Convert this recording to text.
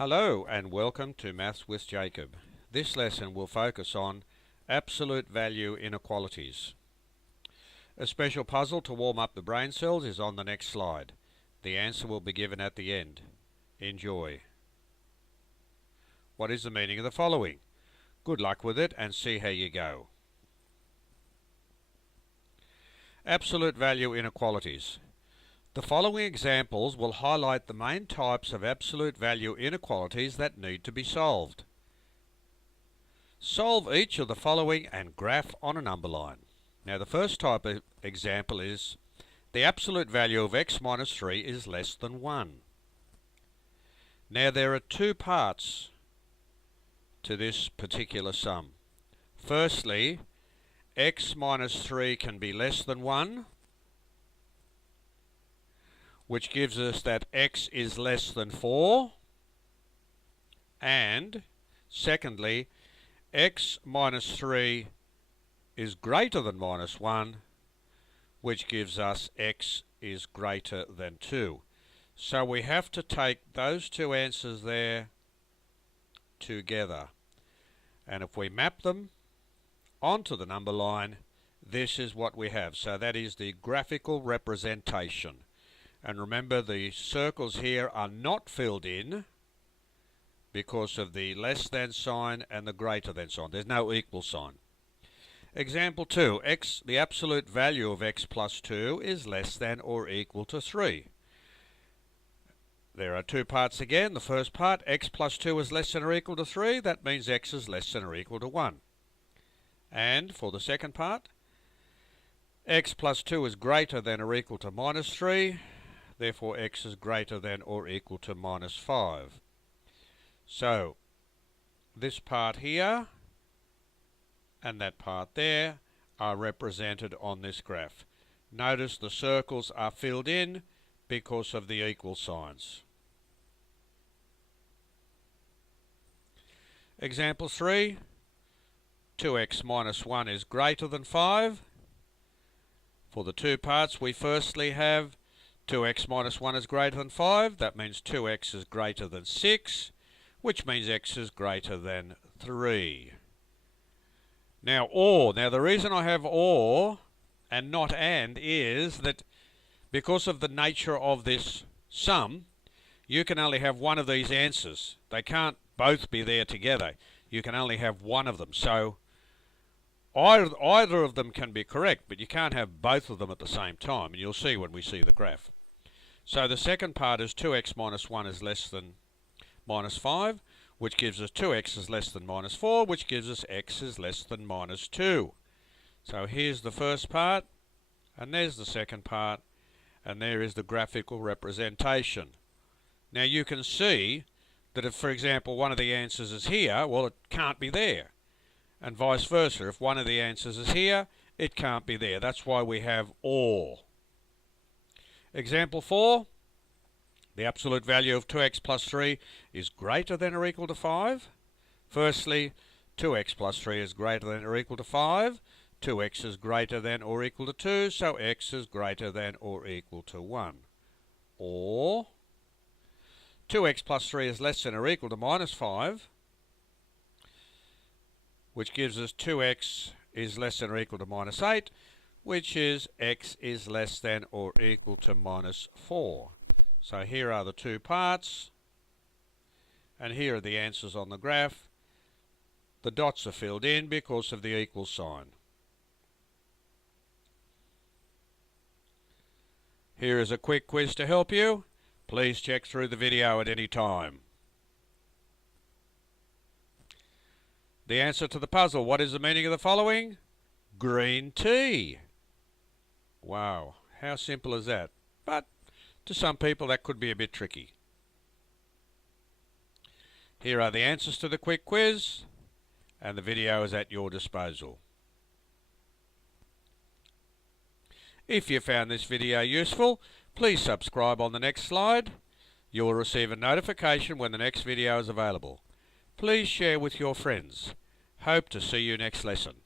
Hello and welcome to Maths with Jacob. This lesson will focus on absolute value inequalities. A special puzzle to warm up the brain cells is on the next slide. The answer will be given at the end. Enjoy. What is the meaning of the following? Good luck with it and see how you go. Absolute value inequalities. The following examples will highlight the main types of absolute value inequalities that need to be solved. Solve each of the following and graph on a number line. Now the first type of example is the absolute value of x minus 3 is less than 1. Now there are two parts to this particular sum. Firstly, x minus 3 can be less than 1, which gives us that x is less than 4, and secondly, x minus 3 is greater than minus 1, which gives us x is greater than 2. So we have to take those two answers there together, and if we map them onto the number line, this is what we have. So that is the graphical representation. And remember, the circles here are not filled in because of the less than sign and the greater than sign. There's no equal sign. Example 2, the absolute value of x plus 2 is less than or equal to 3. There are two parts again. The first part, x plus 2 is less than or equal to 3. That means x is less than or equal to 1. And for the second part, x plus 2 is greater than or equal to minus 3. Therefore, x is greater than or equal to minus 5. So, this part here and that part there are represented on this graph. Notice the circles are filled in because of the equal signs. Example 3, 2x minus 1 is greater than 5. For the two parts, we firstly have 2x minus 1 is greater than 5. That means 2x is greater than 6, which means x is greater than 3. Now, or. Now, the reason I have or and not and is that because of the nature of this sum, you can only have one of these answers. They can't both be there together. You can only have one of them. So, either of them can be correct, but you can't have both of them at the same time, and you'll see when we see the graph. So the second part is 2x minus 1 is less than minus 5, which gives us 2x is less than minus 4, which gives us x is less than minus 2. So here's the first part, and there's the second part, and there is the graphical representation. Now you can see that if, for example, one of the answers is here, well, it can't be there. And vice versa. If one of the answers is here, it can't be there. That's why we have or. Example 4, the absolute value of 2x plus 3 is greater than or equal to 5. Firstly, 2x plus 3 is greater than or equal to 5. 2x is greater than or equal to 2, so x is greater than or equal to 1. Or 2x plus 3 is less than or equal to minus 5, which gives us 2x is less than or equal to minus 8, which is x is less than or equal to minus 4. So here are the two parts, and here are the answers on the graph. The dots are filled in because of the equal sign. Here is a quick quiz to help you. Please check through the video at any time. The answer to the puzzle, what is the meaning of the following? Green tea. Wow, how simple is that? But to some people that could be a bit tricky. Here are the answers to the quick quiz, and the video is at your disposal. If you found this video useful, please subscribe on the next slide. You will receive a notification when the next video is available. Please share with your friends. Hope to see you next lesson.